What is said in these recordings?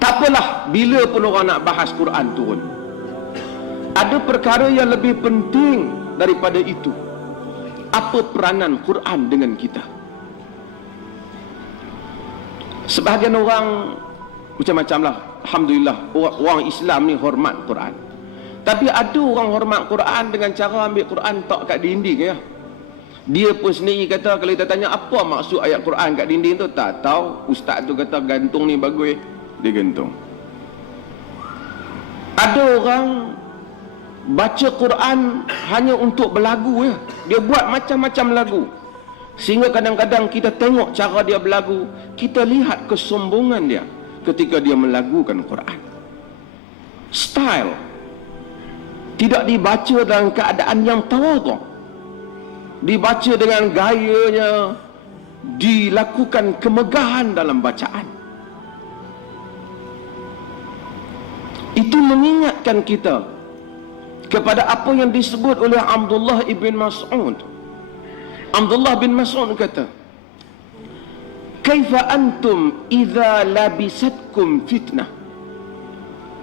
Tak apalah, bila pun orang nak bahas Quran turun. Ada perkara yang lebih penting daripada itu. Apa peranan Quran dengan kita? Sebahagian orang macam-macam lah. Alhamdulillah, orang Islam ni hormat Quran. Tapi ada orang hormat Quran dengan cara ambil Quran tak kat dinding ya. Dia pun sendiri kata, kalau kita tanya apa maksud ayat Quran kat dinding tu, tak tahu. Ustaz tu kata gantung ni bagus, dia gantung. Ada orang baca Quran hanya untuk berlagu ya. Dia buat macam-macam lagu. Sehingga kadang-kadang kita tengok cara dia berlagu, kita lihat kesombongan dia ketika dia melagukan Quran. Style tidak dibaca dalam keadaan yang tawadhu. Dibaca dengan gayanya, dilakukan kemegahan dalam bacaan. Itu mengingatkan kita kepada apa yang disebut oleh Abdullah ibn Mas'ud. Abdullah bin Mas'ud kata, "Kaifa antum idza labisatkum fitnah?"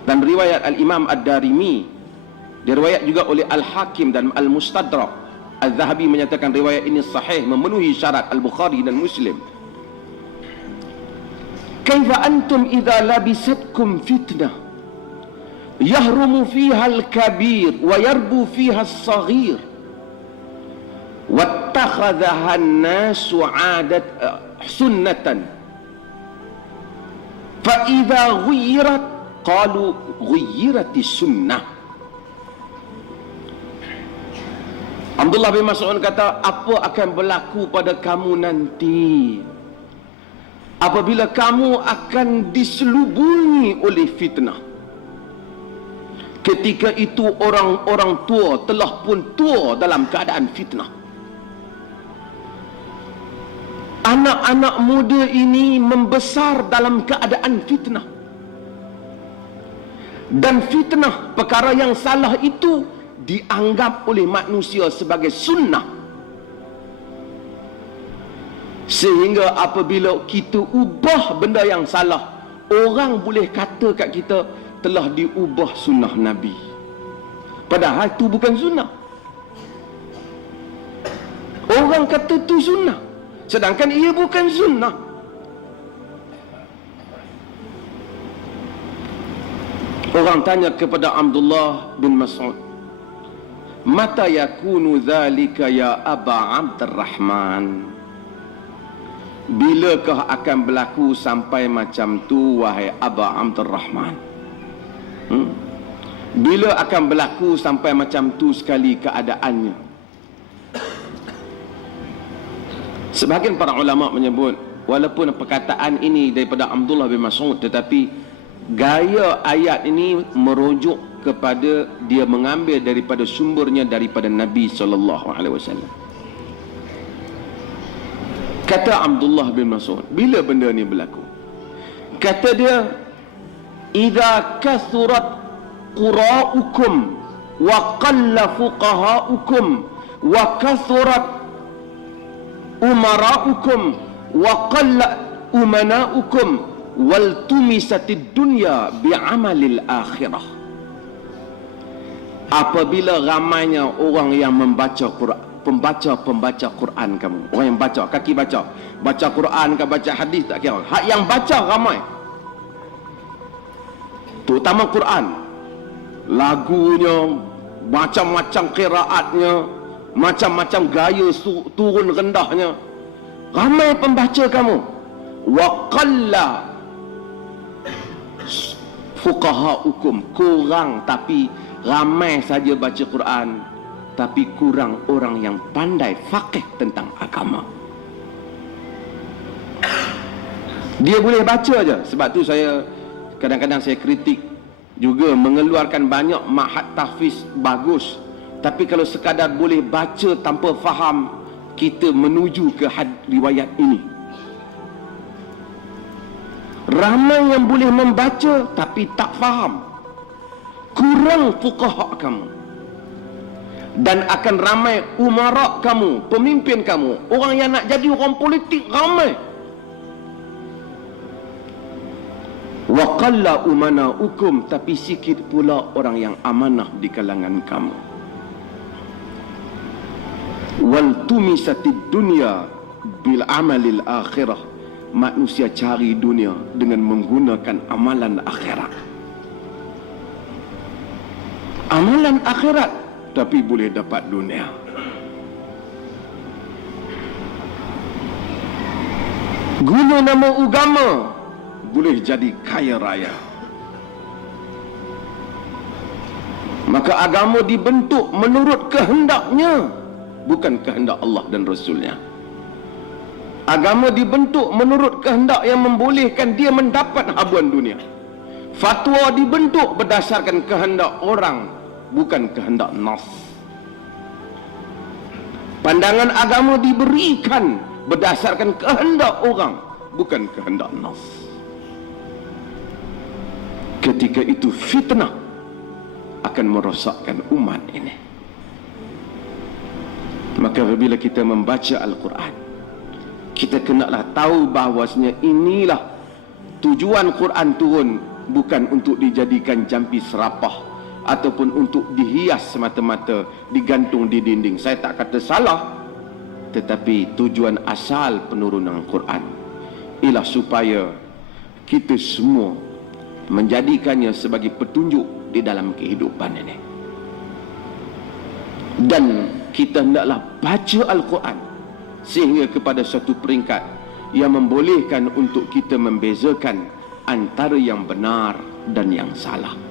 Dan riwayat Al-Imam Ad-Darimi, diriwayat juga oleh Al-Hakim dan Al-Mustadrak. Al-Zahabi menyatakan riwayat ini sahih, memenuhi syarat Al-Bukhari dan Muslim. "Kaifa antum idza labisatkum fitnah yahrumu fiha al-kabir wa yarbu fiha as-saghir wattakhadhaha an-nasu 'adat sunnatan fa idza ghayyirat qalu ghayyiratis sunnah." Abdullah bin Mas'ud kata, apa akan berlaku pada kamu nanti apabila kamu akan diselubungi oleh fitnah? Ketika itu orang-orang tua telah pun tua dalam keadaan fitnah. Anak-anak muda ini membesar dalam keadaan fitnah. Dan fitnah, perkara yang salah itu dianggap oleh manusia sebagai sunnah. Sehingga apabila kita ubah benda yang salah, orang boleh kata kat kita telah diubah sunnah Nabi. Padahal itu bukan sunnah. Orang kata itu sunnah, sedangkan ia bukan sunnah. Orang tanya kepada Abdullah bin Mas'ud, "Mata yakunu dhalika ya Aba Abdurrahman?" Bilakah akan berlaku sampai macam tu wahai Aba Abdurrahman? Bila akan berlaku sampai macam tu sekali keadaannya? Sebahagian para ulama menyebut, walaupun perkataan ini daripada Abdullah bin Mas'ud, tetapi gaya ayat ini merujuk kepada dia mengambil daripada sumbernya daripada Nabi SAW. Kata Abdullah bin Mas'ud, bila benda ni berlaku? Kata dia, "Idza kathurat qura'ukum wa qalla fuqaha'ukum wa kathurat umara'ukum wa qalla umana'ukum wal tumisatid dunya bi'amalil akhirah." Apabila ramainya orang yang membaca Quran, pembaca Quran kamu, orang yang baca, kaki baca Quran ke baca hadis tak kira, hak yang baca ramai, terutama Quran, lagunya, macam-macam qiraatnya, macam-macam gaya turun rendahnya, ramai pembaca kamu. Wa qalla fuqaha'ukum, kurang, tapi ramai saja baca Quran, tapi kurang orang yang pandai faqih tentang agama. Dia boleh baca aja. Sebab tu saya kadang-kadang saya kritik juga, mengeluarkan banyak ma'had tahfiz bagus, tapi kalau sekadar boleh baca tanpa faham, kita menuju ke riwayat ini. Ramai yang boleh membaca tapi tak faham, kurang fuqaha kamu. Dan akan ramai umara kamu, pemimpin kamu, orang yang nak jadi orang politik ramai. Wa qalla umanaukum, tapi sikit pula orang yang amanah di kalangan kamu. Wal tumisatid dunya bil amalil akhirah, manusia cari dunia dengan menggunakan amalan akhirat. Amalan akhirat tapi boleh dapat dunia. Guna nama agama boleh jadi kaya raya. Maka agama dibentuk menurut kehendaknya, bukan kehendak Allah dan Rasulnya. Agama dibentuk menurut kehendak yang membolehkan dia mendapat habuan dunia. Fatwa dibentuk berdasarkan kehendak orang, bukan kehendak nas. Pandangan agama diberikan berdasarkan kehendak orang, bukan kehendak nas. Ketika itu fitnah akan merosakkan umat ini. Maka apabila kita membaca Al-Quran, kita kenalah tahu bahawasanya inilah tujuan Quran turun, bukan untuk dijadikan jampi serapah ataupun untuk dihias semata-mata, digantung di dinding. Saya tak kata salah, tetapi tujuan asal penurunan Quran ialah supaya kita semua menjadikannya sebagai petunjuk di dalam kehidupan ini. Dan kita hendaklah baca Al-Quran sehingga kepada suatu peringkat yang membolehkan untuk kita membezakan antara yang benar dan yang salah.